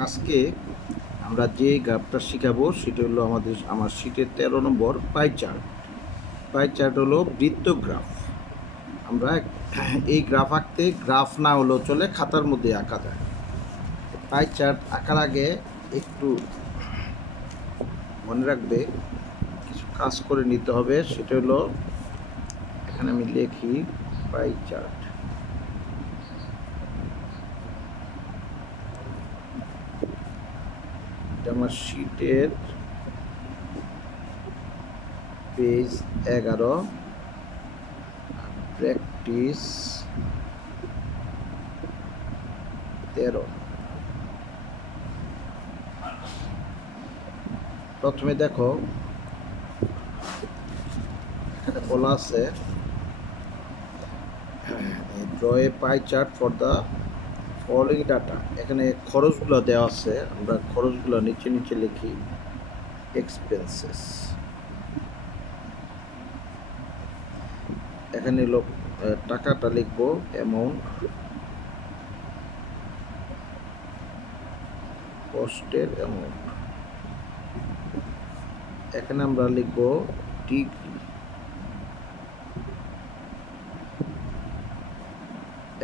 আজকে আমরা যে গ্রাফটা শিখাবো সেটা হলো আমার শীটের 13 নম্বর পাই চার্ট। পাই চার্ট হলো বৃত্ত গ্রাফ। আমরা এই গ্রাফ আঁকতে গ্রাফ না হলেও চলে, খাতার মধ্যে আঁকা যায়। পাই চার্ট আঁকার আগে একটু মনে রাখবে, কিছু কাজ করে নিতে হবে। সেটা হলো, এখানে আমি লিখি পাই চার্ট। এটা আমার শীটের পেজ 11, প্র্যাকটিস 13। প্রথমে দেখো, এখানে বলা আছে draw A pie chart for the following data. এখানে খরচগুলো দেওয়া আছে, আমরা খরচগুলো নিচে নিচে লিখি। এক্সপেন্সেস, এখানে টাকাটা লিখবো অ্যামাউন্ট, কস্টের অ্যামাউন্ট। এখানে আমরা লিখবো ডিগ্রি,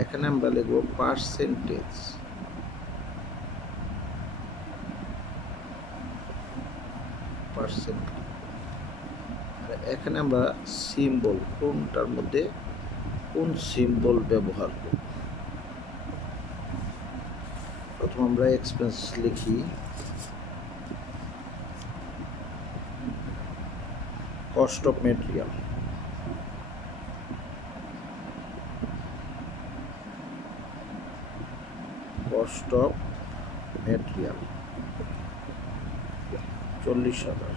এখানে আমরা লিখবো পার্সেন্টেজ, এখানে আমরা সিম্বল, কোনটার মধ্যে কোন সিম্বল ব্যবহার করব। প্রথম আমরা এক্সপেন্স লিখি, cost of material, cost of material 40,000।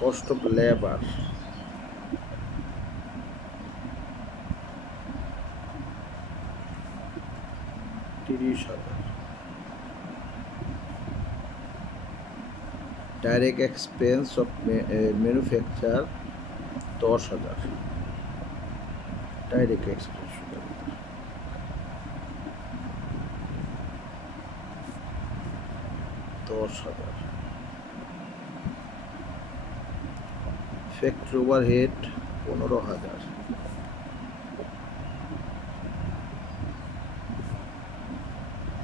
Cost of labour 30,000। Direct expense of manufacture 10,000। Direct expense 10,000। Factory overhead 15,000।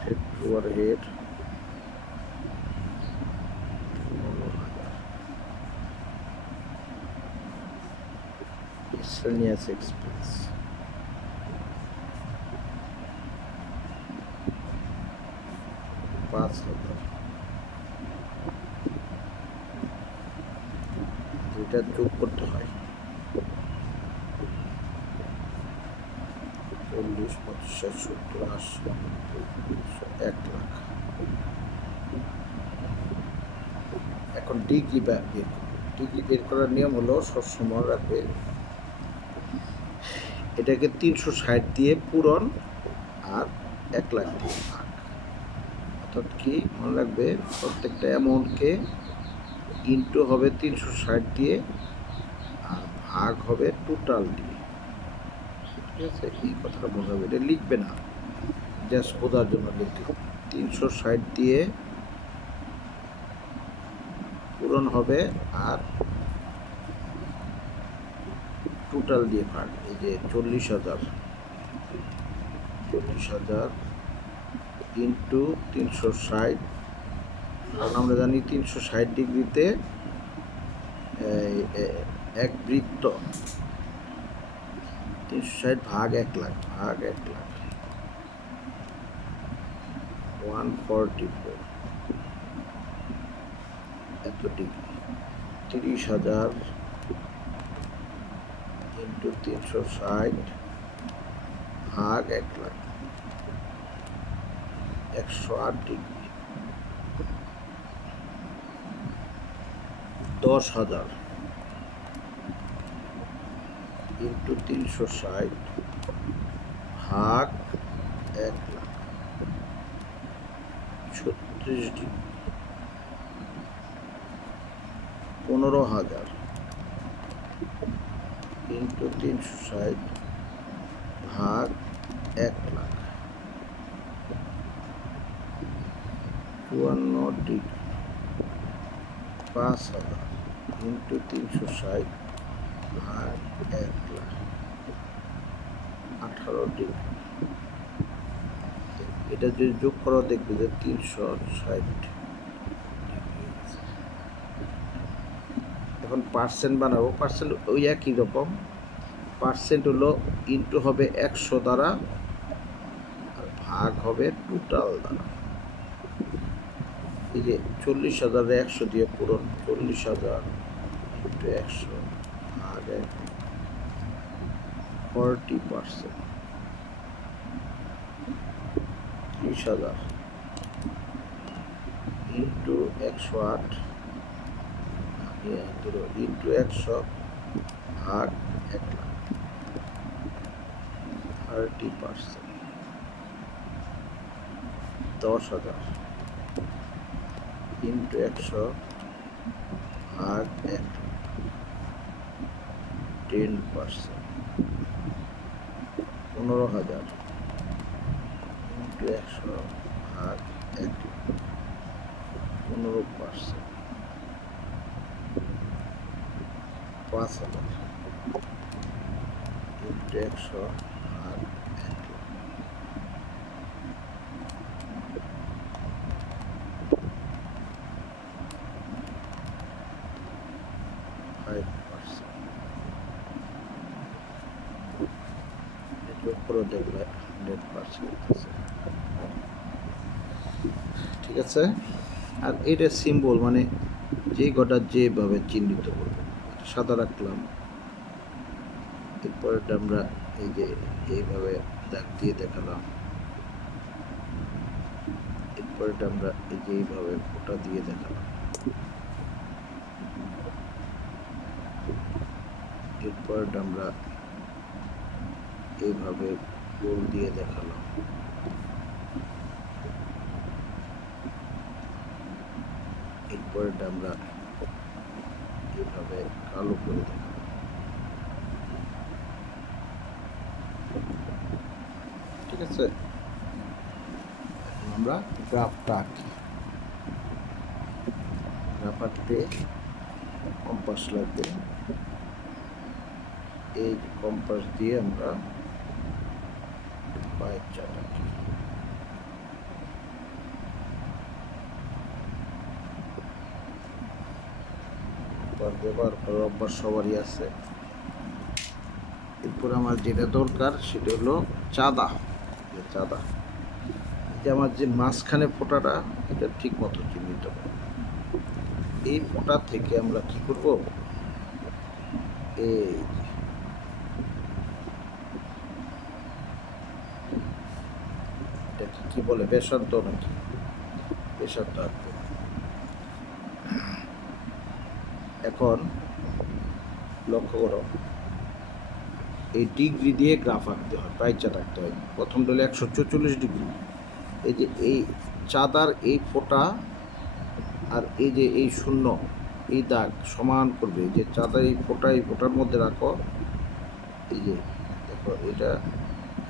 Factory overhead 15,000। Miscellaneous expense 5,000। এটা যোগ করতে হয় 40, 50, 70, 80, 1 লাখ। এখন ডিগ্রি বের করব। ডিগ্রি বের করার নিয়ম হলো, সবসময় রাখবে এটাকে 360 দিয়ে পূরণ আর 1 লাখ দিয়ে ভাগ। অর্থাৎ কি মনে রাখবে, প্রত্যেকটা অ্যামাউন্টকে ইনটু হবে 360 দিয়ে আর ভাগ হবে টোটাল দিয়ে। ঠিক আছে, এই কথাটা মনে হবে, এটা লিখবে না, জাস্ট বোঝার জন্য লিখবে। 360 দিয়ে পূরণ হবে আর টোটাল দিয়ে ভাগ। এই যে 40,000, 40,000 ইন্টু 360, কারণ আমরা জানি 360 ডিগ্রিতে এক বৃত্ত। 360 ভাগ 1 লাখ, ভাগ 1 লাখ 144 এত ডিগ্রি। 30,000 ইন্টু 360 ভাগ 1 লাখ 108 ডিগ্রি। 10,000 ইন্টু 360 ভাগ 1 লাখ 36 ডিগ্রি। 15,000 ইন্টু 360 ভাগ 1 লাখ 54 ডিগ্রি 5000 ইন্টু 360 আর 1,18 ডিগ্রি। এটা যদি যোগ করা দেখবে যে 360 ডিগ্রি। এখন পার্সেন্ট বানাবো। পার্সেন্ট ওই একই রকম। পার্সেন্ট হলো ইন্টু হবে 100 দ্বারা আর ভাগ হবে টোটাল দ্বারা। এই যে 40,000 100 দিয়ে পূরণ, 40,000 ইন্টু 100 ভাগ 40%, 30,000 ইন্টু 108 ইন্টু 100 ভাগ 1,00,000, 30%, 10,000 ইন্টু 100 ভাগ 1,00,000, 10%, 15,000 ইন্টু 100 ভাগ 1,00,000, 15%, 5,000 ইন্টু 100 ভাগ 1,00,000, 5%। যোগ করে দেখলে 100% আছে। ঠিক আছে। আর এটা সিম্বল মানে যে কটা যেভাবে চিহ্নিত করবো, সাদা রাখলাম, এরপরে আমরা এই যে এইভাবে দাগ দিয়ে দেখালাম, এরপরে আমরা এই যে এইভাবে ফোঁটা দিয়ে দেখালাম, এরপরে আমরা এইভাবে গোল দিয়ে দেখালাম, এরপরে আমরা এইভাবে কালো করে দেখালাম। ঠিক আছে। এখন আমরা গ্রাফটা আঁকি। গ্রাফ আঁকতে কম্পাস লাগবে। এই কম্পাস দিয়ে আমরা পায়ের চাট আঁকি। ব্যবহার করার অভ্যাস সবারই আছে। এরপর আমার যেটা দরকার সেটা হলো চাঁদা। চাঁদা যে আমার যে মাঝখানে ফোঁটাটা, এটা ঠিক মতো চিহ্নিত করব। এই ফোঁটা থেকে আমরা কি করব, এই এটাকে কি বলে, ব্যাসার্ধ নাকি, ব্যাসার্ধ আঁকবো। এখন লক্ষ্য করো, এই ডিগ্রি দিয়ে গ্রাফ আঁকতে হয়, পাইচাট আঁকতে হয়। প্রথমটা হলো 144 ডিগ্রি। এই যে এই চাঁদার এই ফোঁটা আর এই যে এই শূন্য, এই দাগ সমান করবে। এই যে চাঁদার এই ফোঁটা, এই ফোঁটার মধ্যে রাখো, এই যে দেখো এটা,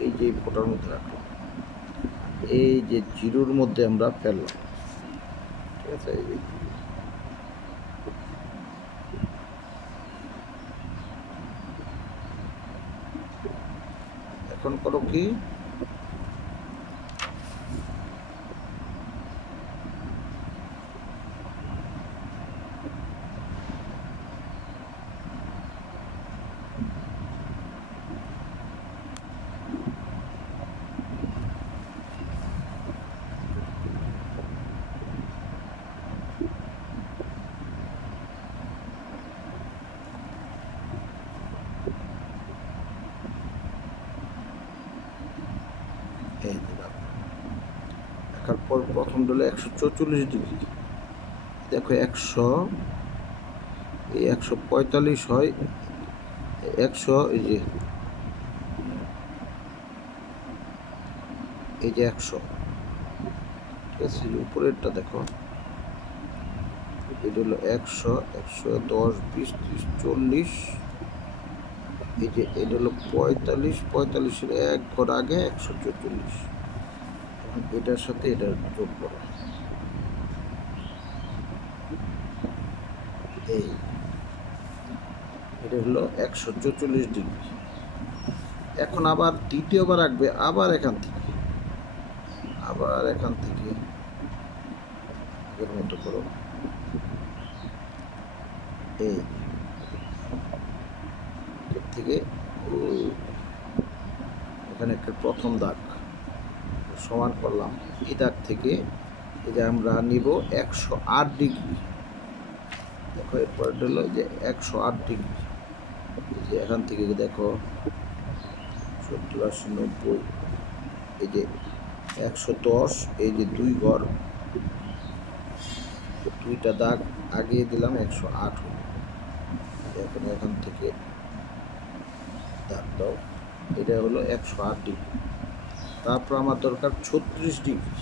এই যে ফোঁটার মধ্যে রাখো, এই যে জিরোর মধ্যে আমরা ফেললাম। ঠিক আছে। এখন করো কি, এই দিলাম। দেখার পর প্রথম হলো 144 ডিগ্রি। দেখো 100, এই 145 হয়, 100, এই যে 100। ঠিক আছে। উপরেরটা দেখো, এটা হলো 100, 110, 20, 30, 40, এই যে এটা হলো 45, 45-এর এক ঘর আগে 144। এখন এটার সাথে এটা যোগ করো, এই এটা হলো 144 ডিগ্রি। এখন আবার দ্বিতীয়বার রাখবে, আবার এখান থেকে আগের মতো করো। এই এর থেকে এখানে একটা প্রথম দাগ সমান করলাম, এই দাগ থেকে এই যে আমরা নিব 108 ডিগ্রি। দেখো এরপর হলো যে 108 ডিগ্রি, এই যে এখান থেকে দেখো 70, 80, 90, এই যে 110, এই যে 2 ঘর, 2টা দাগ আগিয়ে দিলাম, 108 হলো। এখন এখান থেকে দাগ দাও, এটা হলো 108 ডিগ্রি। তারপর আমার দরকার 36 ডিগ্রি।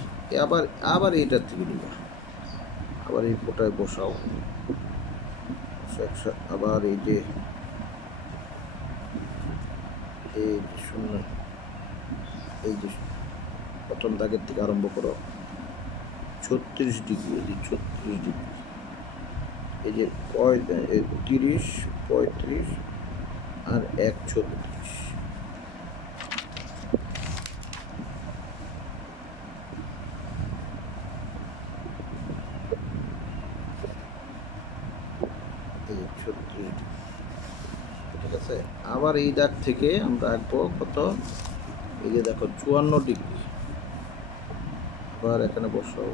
আবার এইটার থেকে নিবা, আবার এই ফোটায় বসাও, আবার এই যে শূন্য, এই যে প্রথম দাগের থেকে আরম্ভ করো, 36 ডিগ্রি, এই যে 36 ডিগ্রি, এই যে 30, 35 আর 36। এই 36, ঠিক আছে। আবার এই দাগ থেকে আমরা আঁকবো কত, এই যে দেখো 54 ডিগ্রি, আবার এখানে বসাও,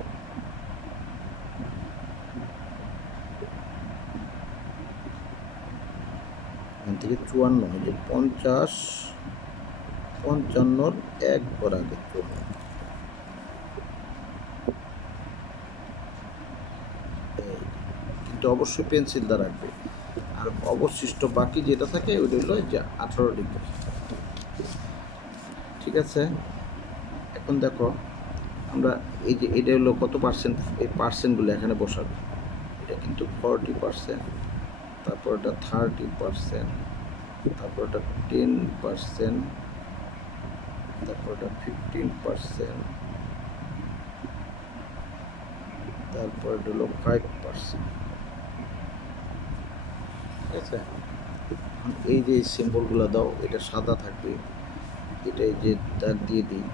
এখান থেকে 54, এই যে 50, 55-র 1 ঘর আগে চলে। কিন্তু অবশ্যই পেন্সিল দ্বারা রাখবে। আর অবশিষ্ট বাকি যেটা থাকে ওইটা হলো যে 18 ডিগ্রি, ঠিক আছে। এখন দেখো আমরা এই যে এটা হলো কত পার্সেন্ট, এই পার্সেন্টগুলো এখানে বসাবে। এটা কিন্তু 40%, তারপর এটা 30%, তারপর এটা 10%, তারপর এটা 15%, তারপর এটা হলো 5%, ঠিক আছে। এই যে সিম্বলগুলো দাও, এটা সাদা থাকবে, এটা এই যে দাগ দিয়ে দিই,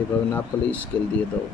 এইভাবে না পারলে স্কেল দিয়ে দাও।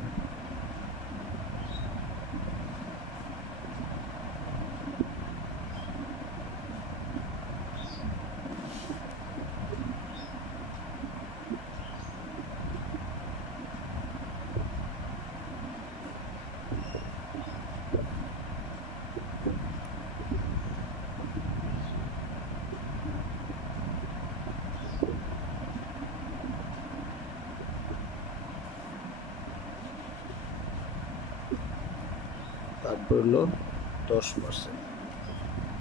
তারপর হলো 10%,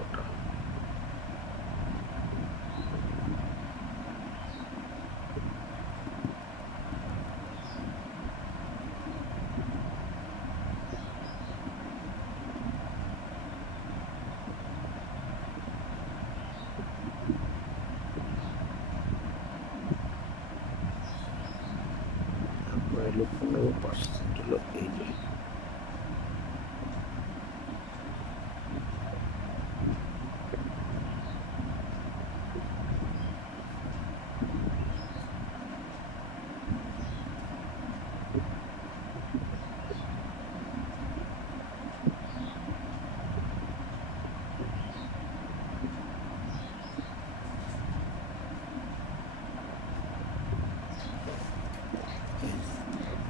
ওটা তারপর হলো 15% হলো এই যে,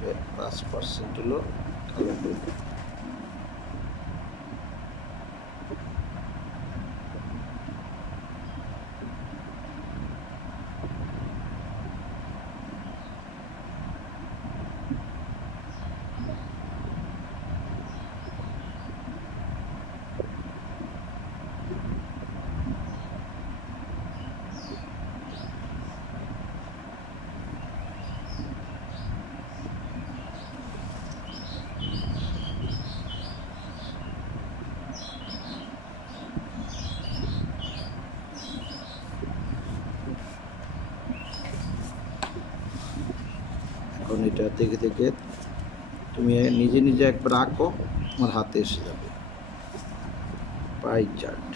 এই 5% হলো কালো হলুদ। এটা দেখে দেখে তুমি নিজে নিজে একবার আঁকো, আমার হাতে এসে যাবে পাই চার্ট।